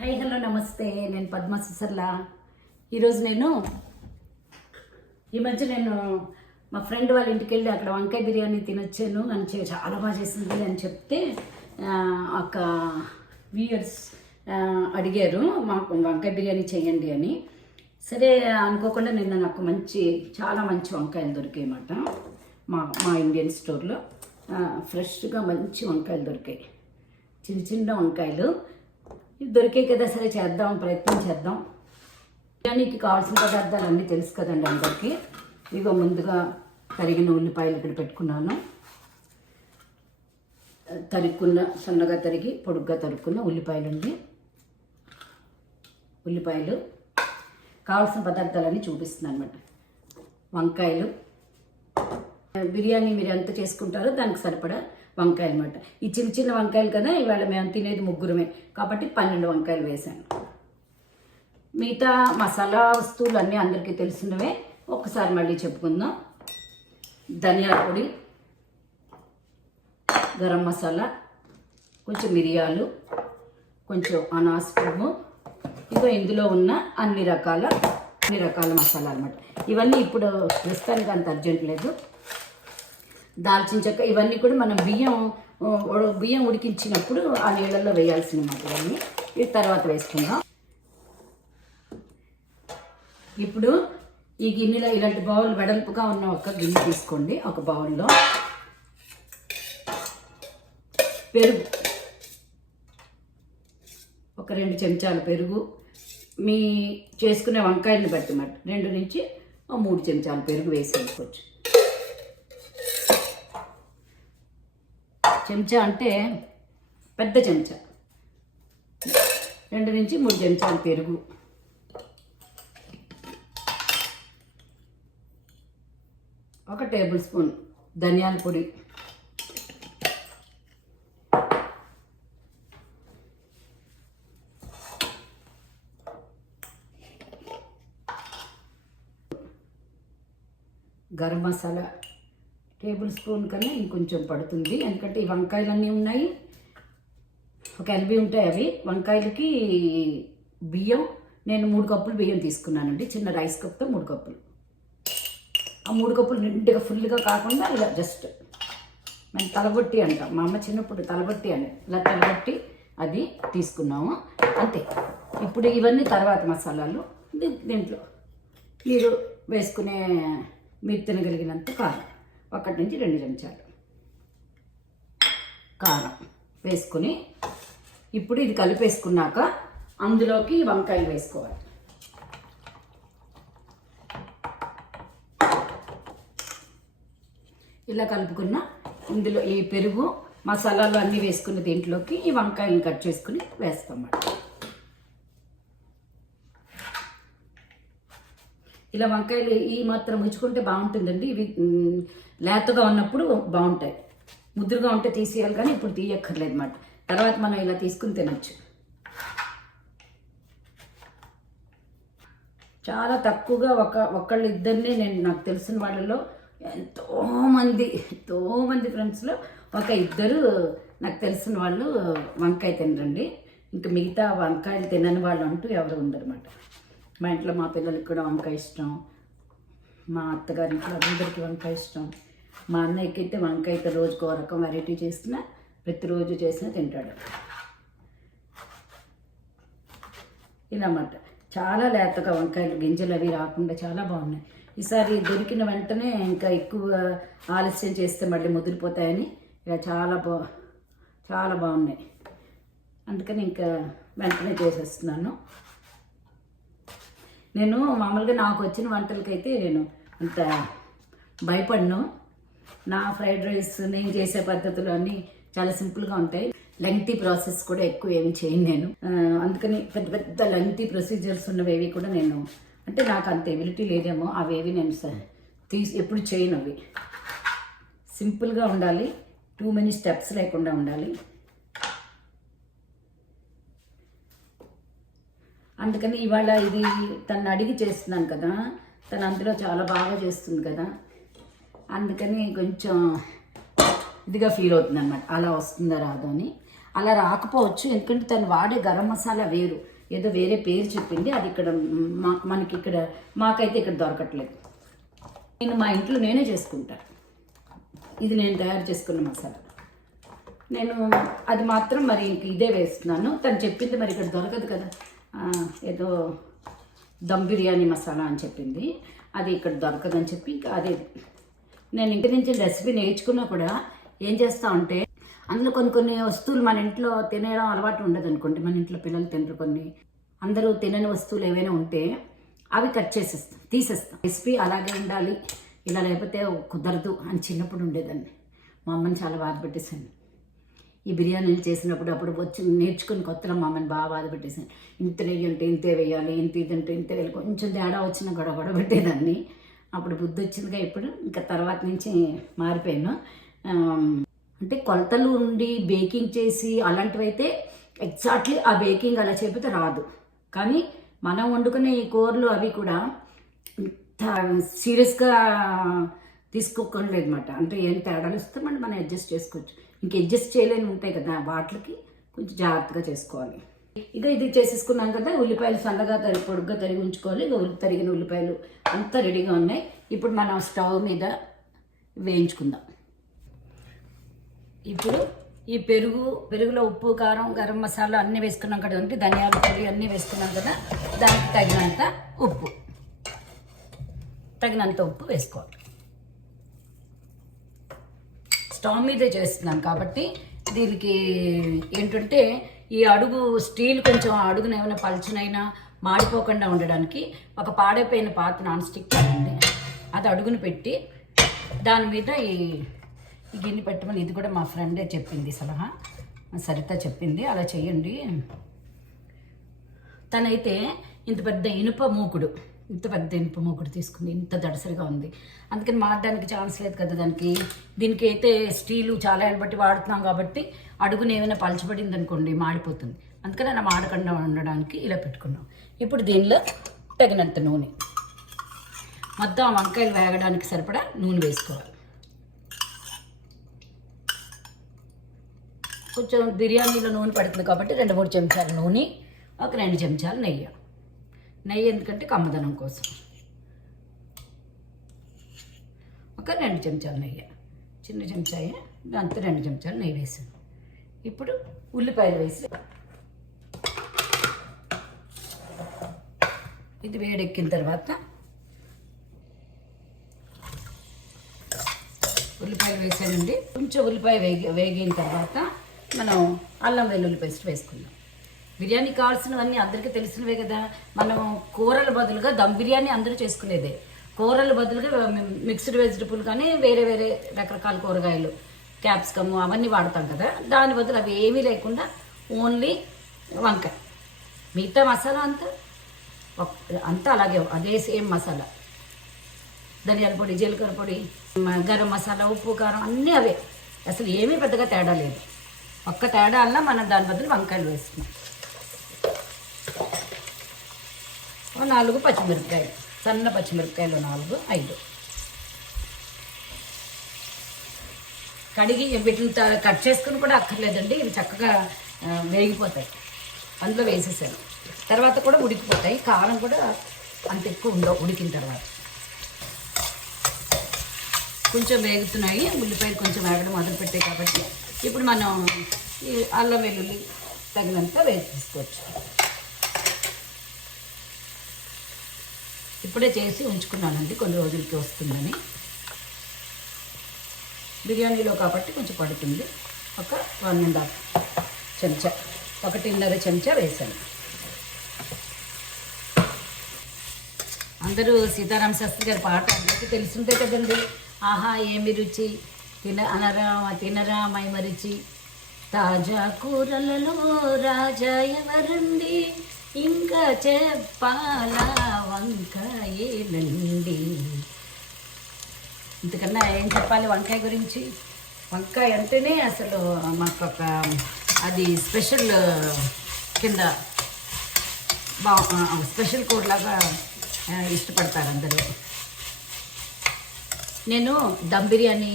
Hi hello నమస్తే. నేను పద్మ సుసర్ల ఈరోజు నేను ఈ మధ్య నేను మా ఫ్రెండ్ వాళ్ళ ఇంటికి వెళ్ళి అక్కడ వంకాయ బిర్యానీ తినొచ్చాను. అని చాలా బాగా చేసింది అని చెప్తే ఒక వ్యూయర్స్ అడిగారు మాకు వంకాయ బిర్యానీ చేయండి అని. సరే అనుకోకుండా నిన్న నాకు మంచి చాలా మంచి వంకాయలు దొరికాయి అన్నమాట. మా మా ఇండియన్ స్టోర్లో. ఫ్రెష్గా మంచి వంకాయలు దొరికాయి. చిన్న చిన్న వంకాయలు. ఇది దొరికే కదా సరే చేద్దాం ప్రయత్నం చేద్దాం. బిర్యానీకి కావాల్సిన పదార్థాలు అన్నీ తెలుసు కదండి అందరికీ. ఇదిగో ముందుగా తరిగిన ఉల్లిపాయలు ఇక్కడ పెట్టుకున్నాను. తరుక్కున్న సన్నగా తరిగి పొడుగ్గా తరుక్కున్న ఉల్లిపాయలు అండి ఉల్లిపాయలు. కావాల్సిన పదార్థాలన్నీ చూపిస్తున్నాను అనమాట వంకాయలు. బిర్యానీ మీరు ఎంత చేసుకుంటారో దానికి సరిపడా వంకాయలు అనమాట ఈ చిన్న చిన్న వంకాయలు కదా ఇవాళ మేము తినేది ముగ్గురమే. కాబట్టి పన్నెండు వంకాయలు వేసాను మిగతా మసాలా వస్తువులు అన్నీ అందరికీ తెలిసినవే. ఒకసారి మళ్ళీ చెప్పుకుందాం. ధనియాల పొడి గరం మసాలా కొంచెం మిరియాలు కొంచెం అనాస్ పువ్వు. ఇగో ఇందులో ఉన్న అన్ని రకాల అన్ని రకాల మసాలా అనమాట ఇవన్నీ ఇప్పుడు ప్రస్తుతానికి అంత అర్జెంట్ లేదు. దాల్చిన చెక్క ఇవన్నీ కూడా మనం బియ్యం బియ్యం ఉడికించినప్పుడు ఆ నీళ్ళల్లో వేయాల్సిన మాట ఇవన్నీ ఇది తర్వాత వేసుకుందాం. ఇప్పుడు ఈ గిన్నెలో ఇలాంటి బౌల్ వెడల్పుగా ఉన్న ఒక గిన్నె తీసుకోండి ఒక బౌల్లో. పెరుగు. ఒక రెండు చెంచాల పెరుగు. మీ చేసుకునే వంకాయలను బట్టి మాట రెండు నుంచి మూడు చెంచాల పెరుగు వేసేసుకోవచ్చు. చెంచా అంటే పెద్ద చెంచా. రెండు నుంచి మూడు చెంచాల పెరుగు. ఒక టేబుల్ స్పూన్ ధనియాల పొడి. గరం మసాలా. టేబుల్ స్పూన్ కన్నా ఇంకొంచెం పడుతుంది. ఎందుకంటే ఈ వంకాయలన్నీ ఉన్నాయి. ఒక ఎనభై ఉంటాయి అవి. వంకాయలకి బియ్యం నేను మూడు కప్పులు బియ్యం తీసుకున్నానండి. చిన్న రైస్ కప్తో మూడు కప్పులు. ఆ మూడు కప్పులు నిండుగా ఫుల్గా కాకుండా ఇలా జస్ట్ మేము తలబొట్టి అంటాం. మా అమ్మ చిన్నప్పుడు తలబొట్టి అని ఇలా తలబొట్టి అది తీసుకున్నాము. అంతే. ఇప్పుడు ఇవన్నీ తర్వాత మసాలాలు. దీంట్లో మీరు వేసుకునే మీరు తినగలిగినంత కారం. ఒకటి నుంచి రెండు చెంచాలు. కారం వేసుకుని ఇప్పుడు ఇది కలిపేసుకున్నాక అందులోకి వంకాయలు వేసుకోవాలి. ఇలా కలుపుకున్న ఇందులో ఈ పెరుగు మసాలాలు అన్నీ వేసుకున్న దీంట్లోకి ఈ వంకాయలను కట్ చేసుకుని వేస్తామన్నమాట ఇలా వంకాయలు ఈ మాత్రం ఉంచుకుంటే బాగుంటుందండి. ఇవి లేతగా ఉన్నప్పుడు బాగుంటాయి. ముద్దురుగా ఉంటే తీసేయాలి కానీ ఇప్పుడు తీయక్కర్లేదు అనమాట తర్వాత మనం ఇలా తీసుకుని తినచ్చు. చాలా తక్కువగా ఒక ఒకళ్ళు ఇద్దరిని నేను నాకు తెలిసిన వాళ్ళలో ఎంతో మంది ఎంతో మంది ఫ్రెండ్స్లో ఒక ఇద్దరు నాకు తెలిసిన వాళ్ళు వంకాయ తినరండి. ఇంకా మిగతా వంకాయలు తినని వాళ్ళు అంటూ ఎవరు ఉండరన్నమాట. మా ఇంట్లో మా పిల్లలకి కూడా వంకాయ ఇష్టం. మా అత్తగారి ఇంట్లో అందరికీ వంకాయ ఇష్టం. మా అన్నయ్యకి అయితే వంకాయతో ఒక రకం వెరైటీ చేసినా ప్రతిరోజు చేసినా తింటాడు. ఇదన్నమాట చాలా లేతగా వంకాయలు గింజలు అవి రాకుండా చాలా బాగున్నాయి. ఈసారి దొరికిన వెంటనే ఇంకా ఎక్కువ ఆలస్యం చేస్తే మళ్ళీ ముదిరిపోతాయని ఇక చాలా బా చాలా బాగున్నాయి. అందుకని ఇంకా వెంటనే చేసేస్తున్నాను. నేను మామూలుగా నాకు వచ్చిన వంటలకైతే నేను అంత భయపడను. నా ఫ్రైడ్ రైస్ నేను చేసే పద్ధతులు అన్నీ చాలా సింపుల్గా ఉంటాయి. లెంగ్తీ ప్రాసెస్ కూడా ఎక్కువ ఏమి చేయను నేను. అందుకని పెద్ద పెద్ద లెంగ్తీ ప్రొసీజర్స్ ఉన్నవేవి కూడా నేను అంటే నాకు అంత ఎబిలిటీ లేదేమో అవేవి నేను తీసి ఎప్పుడు చేయను అవి. సింపుల్గా ఉండాలి. టూ మెనీ స్టెప్స్ లేకుండా ఉండాలి. అందుకని ఇవాళ ఇది తను అడిగి చేస్తున్నాను కదా తను అందులో చాలా బాగా చేస్తుంది కదా. అందుకని కొంచెం ఇదిగా ఫీల్ అవుతుంది అనమాట అలా వస్తుందా రాదో అని. అలా రాకపోవచ్చు ఎందుకంటే తను వాడే గరం మసాలా వేరు. ఏదో వేరే పేరు చెప్పింది అది ఇక్కడ మా మనకి ఇక్కడ మాకైతే ఇక్కడ దొరకట్లేదు. నేను మా ఇంట్లో నేనే చేసుకుంటాను ఇది నేను తయారు చేసుకున్న మసాలా. నేను అది మాత్రం మరి ఇంక ఇదే వేస్తున్నాను. తను చెప్పింది మరి ఇక్కడ దొరకదు కదా. ఏదో దమ్ బిర్యానీ మసాలా అని చెప్పింది. అది ఇక్కడ దొరకదని చెప్పి ఇంకా అదే. నేను ఇంటి నుంచి రెసిపీ నేర్చుకున్నా కూడా ఏం చేస్తా ఉంటే అందులో కొన్ని కొన్ని వస్తువులు మన ఇంట్లో తినేయడం అలవాటు ఉండదు అనుకోండి. మన ఇంట్లో పిల్లలు తినరు కొన్ని. అందరూ తినని వస్తువులు ఏవైనా ఉంటే అవి కట్ చేసేస్తాం తీసేస్తాం. రెసిపీ అలాగే ఉండాలి. ఇలా లేకపోతే కుదరదు అని చిన్నప్పుడు ఉండేదాన్ని. మా అమ్మని చాలా బాధ పెట్టేశాను. ఈ బిర్యానీలు చేసినప్పుడు అప్పుడు వచ్చి నేర్చుకుని కొత్తలో మామని బాగా బాధ పెట్టేసాను ఇంత నెయ్యి ఉంటే ఇంతే వేయాలి ఇంత ఇది ఉంటే ఇంత వేయాలి కొంచెం తేడా వచ్చిన గొడవ గొడవ పెట్టేదాన్ని అప్పుడు బుద్ధి వచ్చిందిగా ఇప్పుడు. ఇంకా తర్వాత నుంచి మారిపోయాను. అంటే కొలతలు ఉండి బేకింగ్ చేసి అలాంటివైతే ఎగ్జాక్ట్లీ ఆ బేకింగ్ అలా చెప్పితే రాదు. కానీ మనం వండుకునే ఈ కూరలు అవి కూడా సీరియస్గా తీసుకోకర్లేదు అనమాట అంటే ఏం తేడాలు వస్తే మనం మనం అడ్జస్ట్ చేసుకోవచ్చు. ఇంక అడ్జస్ట్ చేయలేని ఉంటాయి కదా వాటికి కొంచెం జాగ్రత్తగా చేసుకోవాలి. ఇక ఇది చేసేసుకున్నాం కదా ఉల్లిపాయలు సన్నగా తరి పొడుగ్గా తరిగి ఉంచుకోవాలి. ఇక ఉల్లి తరిగిన ఉల్లిపాయలు అంతా రెడీగా ఉన్నాయి. ఇప్పుడు మనం స్టవ్ మీద వేయించుకుందాం. ఇప్పుడు ఈ పెరుగు పెరుగులో ఉప్పు కారం గరం మసాలా అన్నీ వేసుకున్నాం కదా అంటే ధనియాల పొడి అన్నీ వేసుకున్నాం కదా దానికి తగినంత ఉప్పు. తగినంత ఉప్పు వేసుకోవాలి. స్టవ్ మీదే చేస్తున్నాను కాబట్టి దీనికి ఏంటంటే ఈ అడుగు స్టీల్ కొంచెం అడుగున ఏమైనా పలుచనైనా మాడిపోకుండా ఉండడానికి ఒక పాడైపోయిన పాత నాన్ స్టిక్ ఉంది అది అడుగును పెట్టి దాని మీద ఈ గిన్నె పెట్టమని ఇది కూడా మా ఫ్రెండే చెప్పింది సలహా. సరిత చెప్పింది. అలా చేయండి తనైతే ఇంత పెద్ద ఇనుప మూకుడు. ఇంత పెద్ద ఇనుప మూకుడు తీసుకుంది ఇంత దడసరిగా ఉంది. అందుకని మారడానికి ఛాన్స్ లేదు కదా దానికి. దీనికి అయితే స్టీలు చాలా ఎండబట్టి బట్టి వాడుతున్నాం కాబట్టి అడుగున ఏమైనా పలచబడింది అనుకోండి మాడిపోతుంది. అందుకని అలా మాడకుండా ఉండడానికి ఇలా పెట్టుకున్నాం. ఇప్పుడు దీనిలో తగినంత నూనె. మొత్తం ఆ వంకాయలు వేగడానికి సరిపడా నూనె వేసుకోవాలి. కొంచెం బిర్యానీలో నూనె పడుతుంది కాబట్టి రెండు మూడు చెంచాల నూనె ఒక రెండు చెంచాలు నెయ్యి. నెయ్యి ఎందుకంటే కమ్మదనం కోసం. ఒక రెండు చెంచాలు నెయ్యి. చిన్న చెంచాయి అంత రెండు చెంచాలు నెయ్యి వేసాను. ఇప్పుడు ఉల్లిపాయలు వేసి ఇది వేడెక్కిన తర్వాత ఉల్లిపాయలు వేసానండి. కొంచెం ఉల్లిపాయ వేగి వేగిన తర్వాత మనం అల్లం వెల్లుల్లి పేస్ట్ వేసుకుందాం. బిర్యానీ కావాల్సినవన్నీ అందరికీ తెలిసినవే కదా. మనం కూరల బదులుగా దమ్ బిర్యానీ అందరూ చేసుకునేదే. కూరల బదులుగా మిక్స్డ్ వెజిటబుల్ కానీ వేరే వేరే రకరకాల కూరగాయలు క్యాప్సికమ్ అవన్నీ వాడతాం కదా. దాని బదులు అవి ఏమీ లేకుండా ఓన్లీ వంకాయ. మిగతా మసాలా అంతా అంతా అలాగే అదే సేమ్ మసాలా. ధనియాల పొడి జీలకర్ర పొడి గరం మసాలా ఉప్పు కారం అన్నీ అవే. అసలు ఏమీ పెద్దగా తేడా లేదు. ఒక్క తేడా అన్నా మనం దాని బదులు వంకాయలు వేస్తున్నాం నాలుగు పచ్చిమిరపకాయలు. సన్న పచ్చిమిరపకాయలు నాలుగు ఐదు. కడిగి వీటిని త- కట్ చేసుకుని కూడా అక్కర్లేదండి. ఇవి చక్కగా వేగిపోతాయి. అందులో వేసేసాను. తర్వాత కూడా ఉడికిపోతాయి. కారం కూడా అంత ఎక్కువ ఉండవు ఉడికిన తర్వాత. కొంచెం వేగుతున్నాయి. ఉల్లిపాయలు కొంచెం వేగడం మొదలుపెట్టాయి కాబట్టి. ఇప్పుడు మనం ఈ అల్లం వెల్లుల్లి తగినంత వేసుకోవచ్చు ఇప్పుడే చేసి ఉంచుకున్నానండి కొన్ని రోజులకి వస్తుందని. బిర్యానీలో కాబట్టి కొంచెం పడుతుంది. ఒక వన్ అండ్ హాఫ్ చెంచా ఒకటిన్నర చెంచా వేసాను. అందరూ సీతారామ శాస్త్రి గారి పాట అందరికీ తెలిసిందే కదండి. ఆహా ఏమి రుచి? తిన అనరా తినరా మైమరిచి తాజా కూరలలో రాజా ఎవరండి? ఇంకా చెప్పాలా? వంకాయలండి. ఇంతకన్నా ఏం చెప్పాలి వంకాయ గురించి? వంకాయ అంటేనే అసలు మాకు ఒక అది స్పెషల్ కింద బా స్పెషల్ కూరలాగా ఇష్టపడతారు అందరూ. నేను దమ్ బిర్యానీ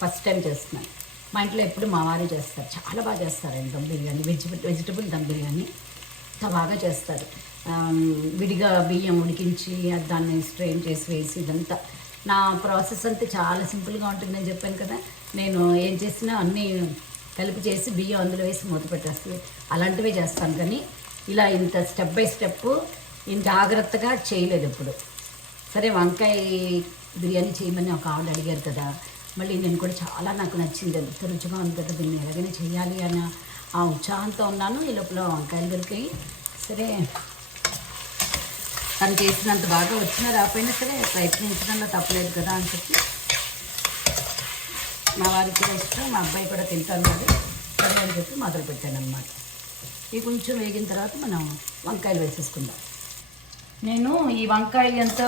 ఫస్ట్ టైం చేస్తున్నాను. మా ఇంట్లో ఎప్పుడు మా వారే చేస్తారు. చాలా బాగా చేస్తారు ఆయన దమ్ బిర్యానీ వెజిటబుల్ వెజిటబుల్ దమ్ బిర్యానీ. ఇంత బాగా చేస్తారు. విడిగా బియ్యం ఉడికించి దాన్ని స్ట్రెయిన్ చేసి వేసి ఇదంతా. నా ప్రాసెస్ అంతా చాలా సింపుల్గా ఉంటుందని చెప్పాను కదా. నేను ఏం చేసినా అన్నీ కలిపి చేసి బియ్యం అందులో వేసి మూత పెట్టేస్తుంది అలాంటివే చేస్తాను కానీ ఇలా ఇంత స్టెప్ బై స్టెప్ ఇంత జాగ్రత్తగా చేయలేదు ఇప్పుడు సరే వంకాయ బిర్యానీ చేయమని ఒక ఆవిడ అడిగారు కదా. మళ్ళీ నేను కూడా చాలా నాకు నచ్చింది. ఎంత రుచిగా ఉంది కదా దీన్ని ఎలాగైనా చేయాలి అన్న ఆ ఉత్సాహంతో ఉన్నాను. ఈ లోపల వంకాయలు దొరికాయి. సరే తను చేసినంత బాగా వచ్చినా రాకపోయినా సరే ప్రయత్నించడంలో తప్పలేదు కదా అని చెప్పి మా వారికి కూడా ఇష్టం మా అబ్బాయి కూడా తింటాను అది సరే అని చెప్పి మొదలు పెట్టాను అనమాట ఇవి కొంచెం వేగిన తర్వాత మనం వంకాయలు వేసేసుకుందాం. నేను ఈ వంకాయ ఎంత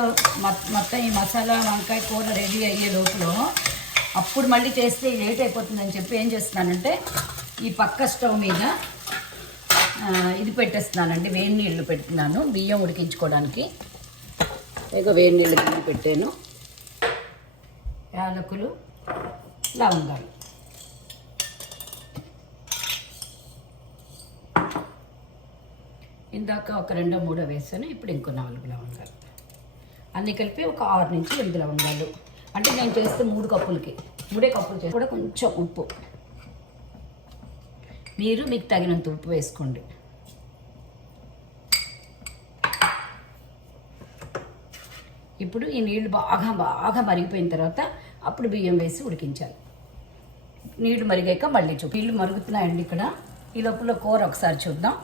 మొత్తం ఈ మసాలా వంకాయ కూర రెడీ అయ్యే లోపల అప్పుడు మళ్ళీ చేస్తే లేట్ అయిపోతుందని చెప్పి ఏం చేస్తున్నానంటే ఈ పక్క స్టవ్ మీద ఇది పెట్టేస్తున్నానండి వేడి నీళ్ళు పెడుతున్నాను బియ్యం ఉడికించుకోవడానికి. ఇక వేడి నీళ్ళు గిన్నె పెట్టాను. యాలకులు లవంగాలు. ఇందాక ఒక రెండో మూడో వేసాను ఇప్పుడు ఇంకో నాలుగు లవంగాలు. అన్నీ కలిపి ఒక ఆరు నుంచి ఎనిమిది లవంగాలు. అంటే నేను చేస్తే మూడు కప్పులకి మూడే కప్పులు చేసి కూడా కొంచెం ఉప్పు. మీరు మీకు తగినంత ఉప్పు వేసుకోండి. ఇప్పుడు ఈ నీళ్ళు బాగా బాగా మరిగిపోయిన తర్వాత అప్పుడు బియ్యం వేసి ఉడికించాలి. నీళ్ళు మరిగాక మళ్ళీ చూ నీళ్ళు మరుగుతున్నాయండి ఇక్కడ. ఈ లోపల కూర ఒకసారి చూద్దాం.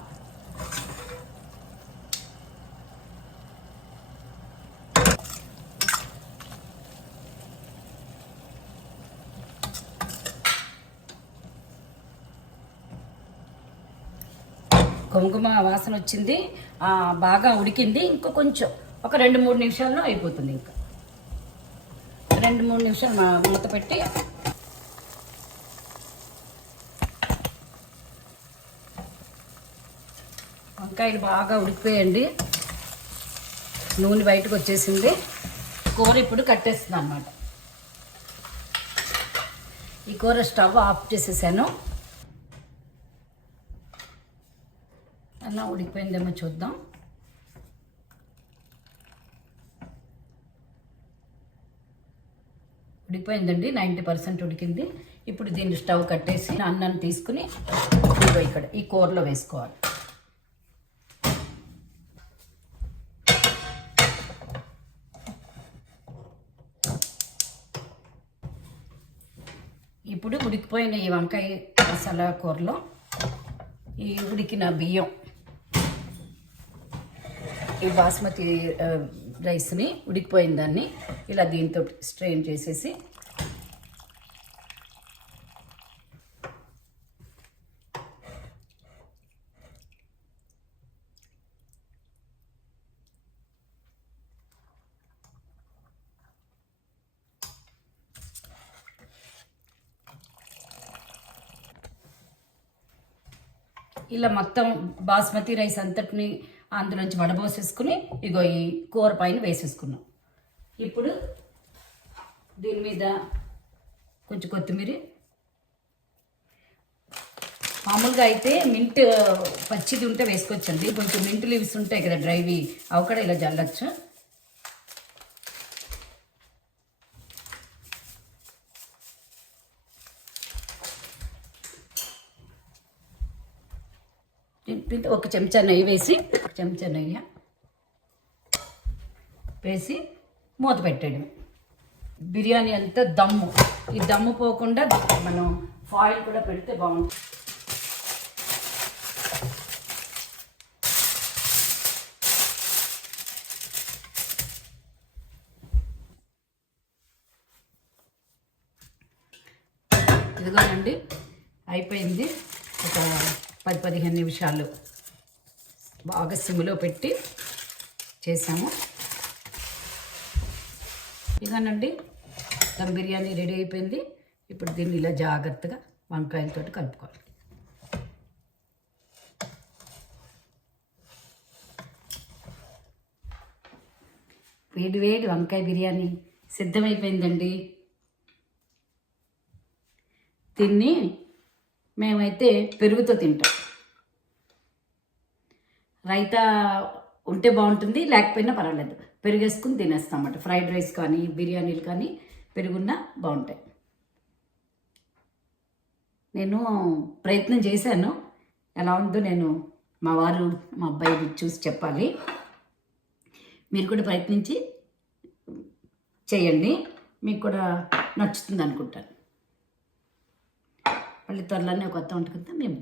కుంకుమ వాసన వచ్చింది బాగా ఉడికింది ఇంకో కొంచెం ఒక రెండు మూడు నిమిషాల్లో అయిపోతుంది ఇంకా. రెండు మూడు నిమిషాలు మా మూత పెట్టి. వంకాయలు బాగా ఉడికిపోయండి. నూనె బయటకు వచ్చేసింది. కూర ఇప్పుడు కట్టేస్తుంది అన్నమాట. ఈ కూర స్టవ్ ఆఫ్ చేసేసాను. అలా ఉడికిపోయిందేమో చూద్దాం. ఉడికిపోయిందండి నైంటీ పర్సెంట్ ఉడికింది. ఇప్పుడు దీన్ని స్టవ్ కట్టేసి అన్నం తీసుకుని ఇక్కడ ఈ కూరలో వేసుకోవాలి. ఇప్పుడు ఉడికిపోయిన ఈ వంకాయ మసాలా కూరలో ఈ ఉడికిన బియ్యం ఈ బాస్మతి రైస్ని ఉడికిపోయిన దాన్ని ఇలా దీంతో స్ట్రెయిన్ చేసేసి ఇలా మొత్తం బాస్మతి రైస్ అంతటిని అందులోంచి వడబోసేసుకుని ఇగో ఈ కూర పైన వేసేసుకున్నాం. ఇప్పుడు దీని మీద కొంచెం కొత్తిమీర. మామూలుగా అయితే మింట్ పచ్చిది ఉంటే వేసుకోవచ్చండి. కొంచెం మింట్ లీవ్స్ ఉంటాయి కదా డ్రైవి. అవి కూడా ఇలా జల్లచ్చు. దీంట్లో ఒక చెంచా నెయ్యి వేసి ఒక చెంచా నెయ్యి వేసి మూత పెట్టేయడం బిర్యానీ అంతా దమ్ము. ఈ దమ్ము పోకుండా మనం ఫాయిల్ కూడా పెడితే బాగుంటుంది. ఇదిగోనండి అయిపోయింది. ఒక పది పదిహేను నిమిషాలు బాగా సిమ్లో పెట్టి చేసాము. ఇదనండి దమ్ బిర్యానీ రెడీ అయిపోయింది. ఇప్పుడు దీన్ని ఇలా జాగ్రత్తగా వంకాయలతో కలుపుకోవాలి. వేడి వేడి వంకాయ బిర్యానీ సిద్ధమైపోయిందండి. దీన్ని మేమైతే పెరుగుతో తింటాం. రైతా ఉంటే బాగుంటుంది లేకపోయినా పర్వాలేదు. పెరుగేసుకుని తినేస్తాం అన్నమాట ఫ్రైడ్ రైస్ కానీ బిర్యానీలు కానీ పెరుగున్నా బాగుంటాయి. నేను ప్రయత్నం చేశాను. ఎలా ఉందో నేను మా వారు మా అబ్బాయి చూసి చెప్పాలి. మీరు కూడా ప్రయత్నించి చేయండి. మీకు కూడా నచ్చుతుంది అనుకుంటాను. మళ్ళీ త్వరలోనే కొత్త వంటకంతో మేము